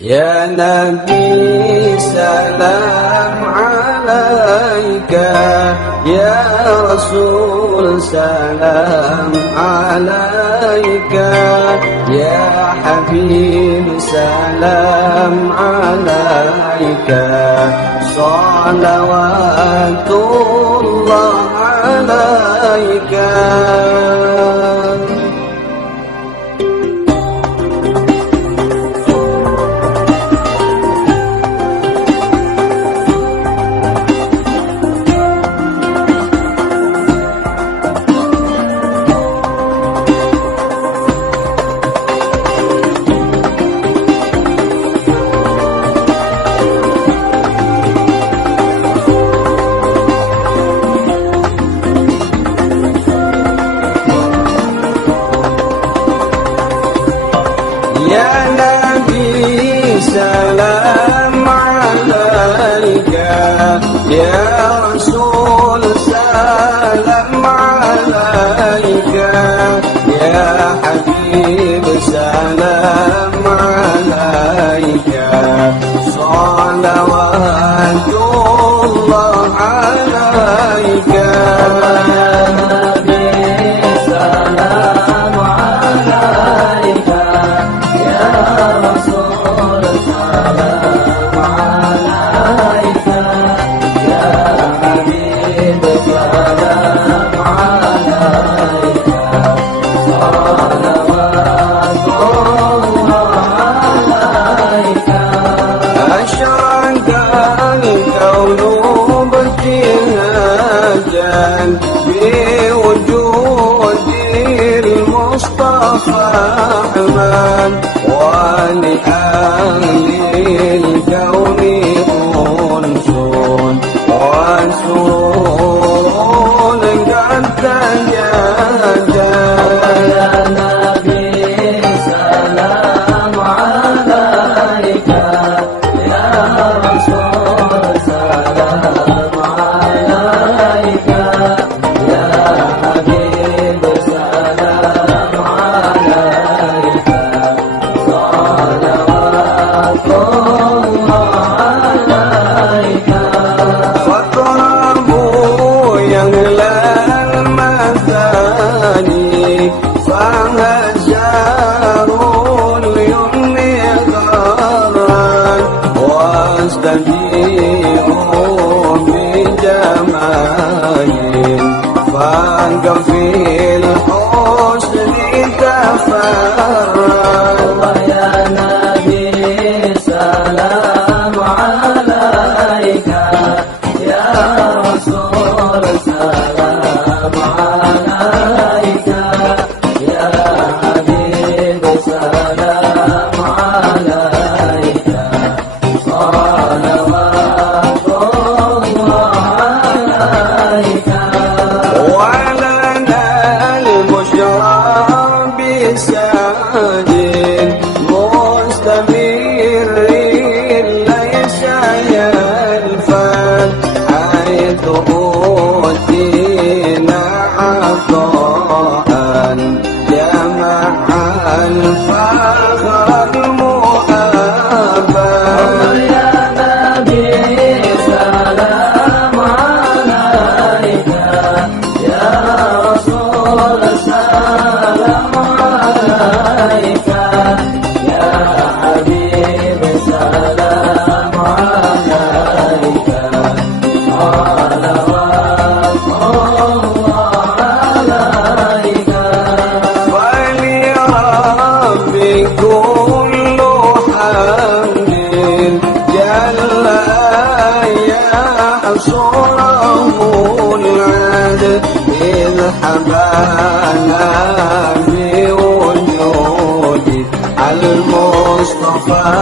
يا نبي سلام عليك، يا رسول سلام عليك، يا حبيب سلام عليك، صلوات الله عليك. يا نبي سلام عليك، يا رسول سلام عليك، يا حبيب سلام عليك، صلوات الله عليك. بوجود المصطفى أحمد، ولأهل الكون أنس وسرور قد تجدد. يا نبي سلام عليك، يا رسول سلام عليك، يا حبيب سلام عليك، صلوات الله عليك. فاطربوا يغلى المثاني، فهجروا اليمن غرا، واستجيروا بجمال فانقفي الحسن تفرد. يا نبي سلام عليك، يا رسول سلام عليك، يا حبيب سلام عليك، صلوات الله عليك. ولنا البشرى بسعد مستمر ليس يلفت، حيث أوتينا عطاء جمع الفخر المؤبد. يا نبي سلام عليك، يا رسول سلام عليك، يا حبيب سلام عليك، صلوات الله عليك. ولربي كل حمد جل يحصره العد، إذ حبانا بوجود المصطفى